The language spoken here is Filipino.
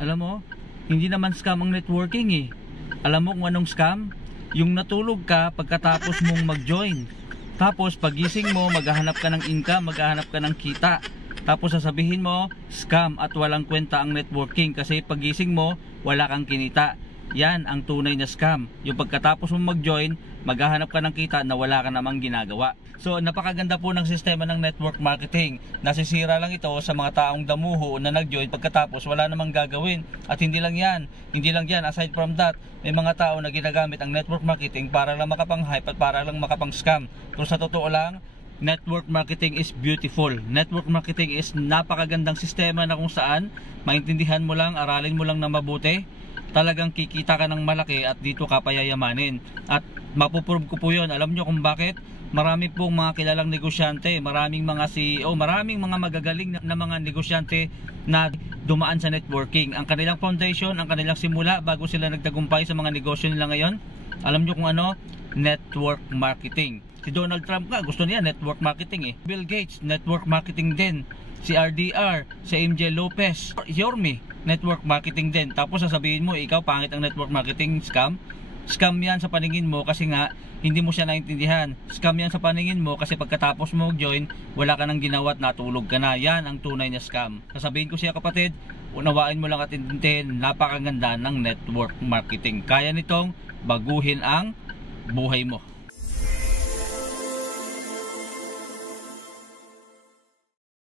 Alam mo, hindi naman scam ang networking eh. Alam mo kung anong scam? Yung natulog ka pagkatapos mong mag-join. Tapos pagising mo, maghahanap ka ng income, maghahanap ka ng kita. Tapos sasabihin mo, scam at walang kwenta ang networking kasi pagising mo, wala kang kinita. Yan ang tunay na scam. Yung pagkatapos mo mag-join, maghahanap ka ng kita na wala ka namang ginagawa. So napakaganda po ng sistema ng network marketing. Nasisira lang ito sa mga taong damuho na nag-join pagkatapos wala namang gagawin. At hindi lang yan, aside from that, may mga tao na ginagamit ang network marketing para lang makapang-hype at para lang makapang-scam. Kung sa totoo lang, network marketing is beautiful. Network marketing is napakagandang sistema na kung saan maintindihan mo lang, aralin mo lang na mabuti, talagang kikita ka ng malaki at dito ka payayamanin. At mapuprove ko po yun. Alam nyo kung bakit? Marami pong mga kilalang negosyante, maraming mga CEO, maraming mga magagaling na mga negosyante na dumaan sa networking. Ang kanilang foundation, ang kanilang simula bago sila nagtagumpay sa mga negosyo nila ngayon, alam nyo kung ano? Network marketing. Si Donald Trump nga, gusto niya network marketing eh. Bill Gates, network marketing din. Si RDR, si MJ Lopez, Yorme, network marketing din. Tapos sasabihin mo, ikaw pangit ang network marketing, scam. Scam yan sa paningin mo kasi nga hindi mo siya naintindihan. Scam yan sa paningin mo kasi pagkatapos mo join, wala ka nang ginawa at natulog ka na. Yan ang tunay na scam. Sasabihin ko siya kapatid, unawain mo lang at intindihin, napakaganda ng network marketing. Kaya nitong baguhin ang buhay mo.